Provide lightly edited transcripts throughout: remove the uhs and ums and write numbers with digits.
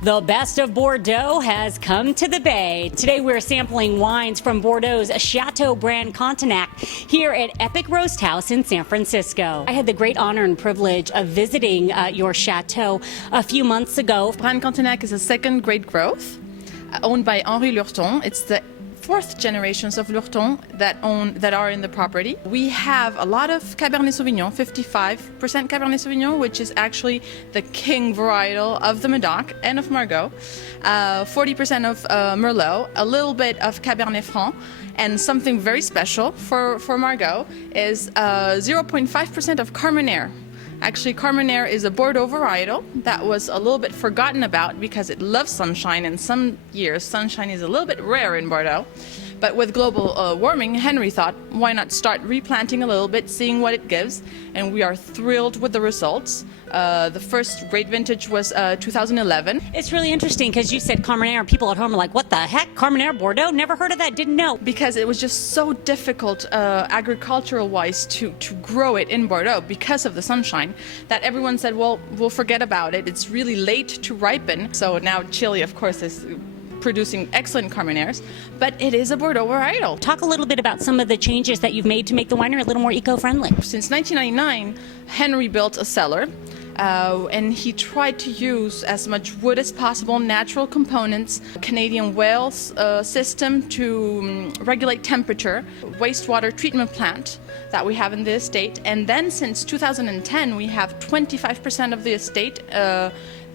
The best of Bordeaux has come to the Bay. Today we're sampling wines from Bordeaux's Château Brane-Cantenac here at Epic Roast House in San Francisco. I had the great honor and privilege of visiting your chateau a few months ago. Brane-Cantenac is a second great growth owned by Henri Lurton. It's the fourth generations of Lurton that are in the property. We have a lot of Cabernet Sauvignon, 55% Cabernet Sauvignon, which is actually the king varietal of the Medoc and of Margaux, 40% of Merlot, a little bit of Cabernet Franc, and something very special for Margaux is 0.5% of Carmenere. Actually, Carmenere is a Bordeaux varietal that was a little bit forgotten about because it loves sunshine, and some years sunshine is a little bit rare in Bordeaux. But with global warming, Henry thought, why not start replanting a little bit, seeing what it gives, and we are thrilled with the results. The first great vintage was 2011. It's really interesting because you said Carmenere. People at home are like, what the heck? Carmenere, Bordeaux? Never heard of that, didn't know. Because it was just so difficult agricultural-wise to grow it in Bordeaux because of the sunshine that everyone said, well, we'll forget about it. It's really late to ripen. So now Chile, of course, is producing excellent Carmeneres, but it is a Bordeaux varietal. Talk a little bit about some of the changes that you've made to make the winery a little more eco-friendly. Since 1999, Henry built a cellar, and he tried to use as much wood as possible, natural components, Canadian well system to regulate temperature, wastewater treatment plant that we have in the estate, and then since 2010 we have 25% of the estate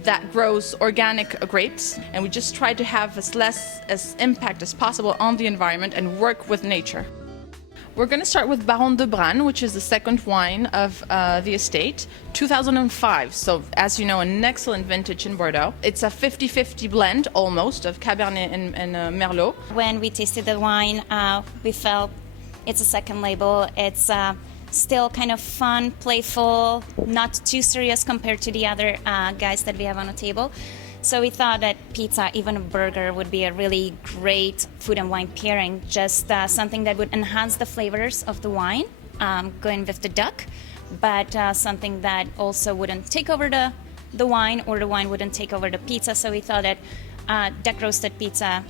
that grows organic grapes, and we just try to have as less impact as possible on the environment and work with nature. We're going to start with Baron de Brane, which is the second wine of the estate, 2005. So, as you know, an excellent vintage in Bordeaux. It's a 50-50 blend, almost, of Cabernet and Merlot. When we tasted the wine, we felt it's a second label. It's still kind of fun, playful, not too serious compared to the other guys that we have on the table. So we thought that pizza, even a burger, would be a really great food and wine pairing, just something that would enhance the flavors of the wine, going with the duck, but something that also wouldn't take over the wine, or the wine wouldn't take over the pizza. So we thought that duck roasted pizza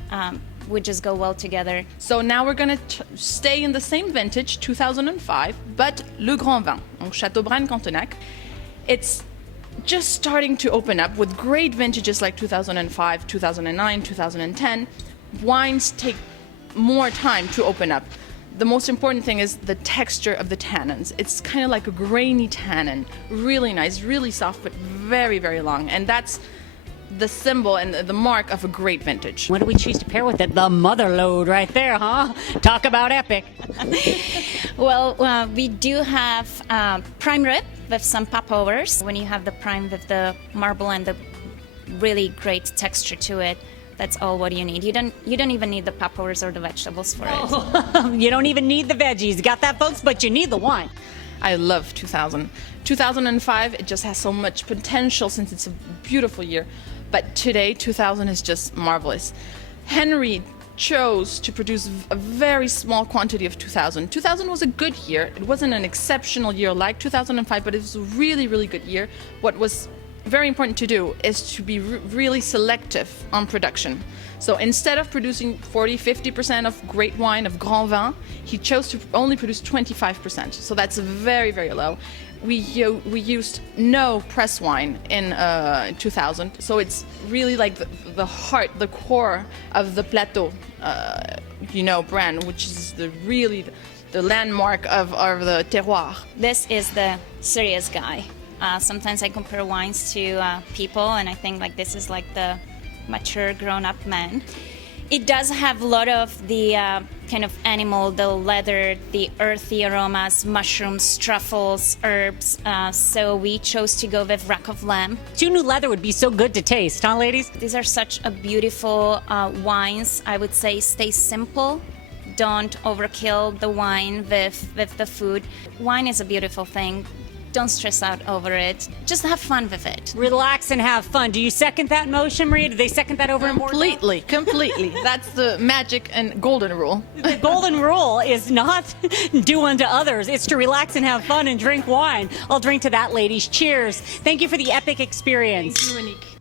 would just go well together. So now we're going to stay in the same vintage, 2005, but Le Grand Vin, Château Brane-Cantenac. It's just starting to open up with great vintages like 2005, 2009, 2010. Wines take more time to open up. The most important thing is the texture of the tannins. It's kind of like a grainy tannin, really nice, really soft, but very, very long. And that's the symbol and the mark of a great vintage. What do we choose to pair with it? The mother load right there, huh? Talk about epic. Well, we do have prime rib with some popovers. When you have the prime with the marble and the really great texture to it, that's all what you need. You don't even need the popovers or the vegetables for it. You don't even need the veggies. Got that, folks? But you need the wine. I love 2000. 2005, it just has so much potential since it's a beautiful year. But today, 2000 is just marvelous. Henry chose to produce a very small quantity of 2000. 2000 was a good year. It wasn't an exceptional year like 2005, but it was a really, really good year. What was very important to do is to be really selective on production. So instead of producing 40-50% of great wine, of Grand Vin, he chose to only produce 25%. So that's very, very low. We used no press wine in 2000, so it's really like the heart, the core of the Plateau, brand, which is the landmark of the terroir. This is the serious guy. Sometimes I compare wines to people, and I think like this is like the mature, grown-up man. It does have a lot of the kind of animal, the leather, the earthy aromas, mushrooms, truffles, herbs. So we chose to go with rack of lamb. Two new leather would be so good to taste, huh, ladies? These are such a beautiful wines. I would say stay simple. Don't overkill the wine with the food. Wine is a beautiful thing. Don't stress out over it. Just have fun with it. Relax and have fun. Do you second that motion, Maria? Do they second that over in Bordeaux? Completely. That's the magic and golden rule. The golden rule is not do unto others. It's to relax and have fun and drink wine. I'll drink to that, ladies. Cheers. Thank you for the epic experience. Thank you, Monique.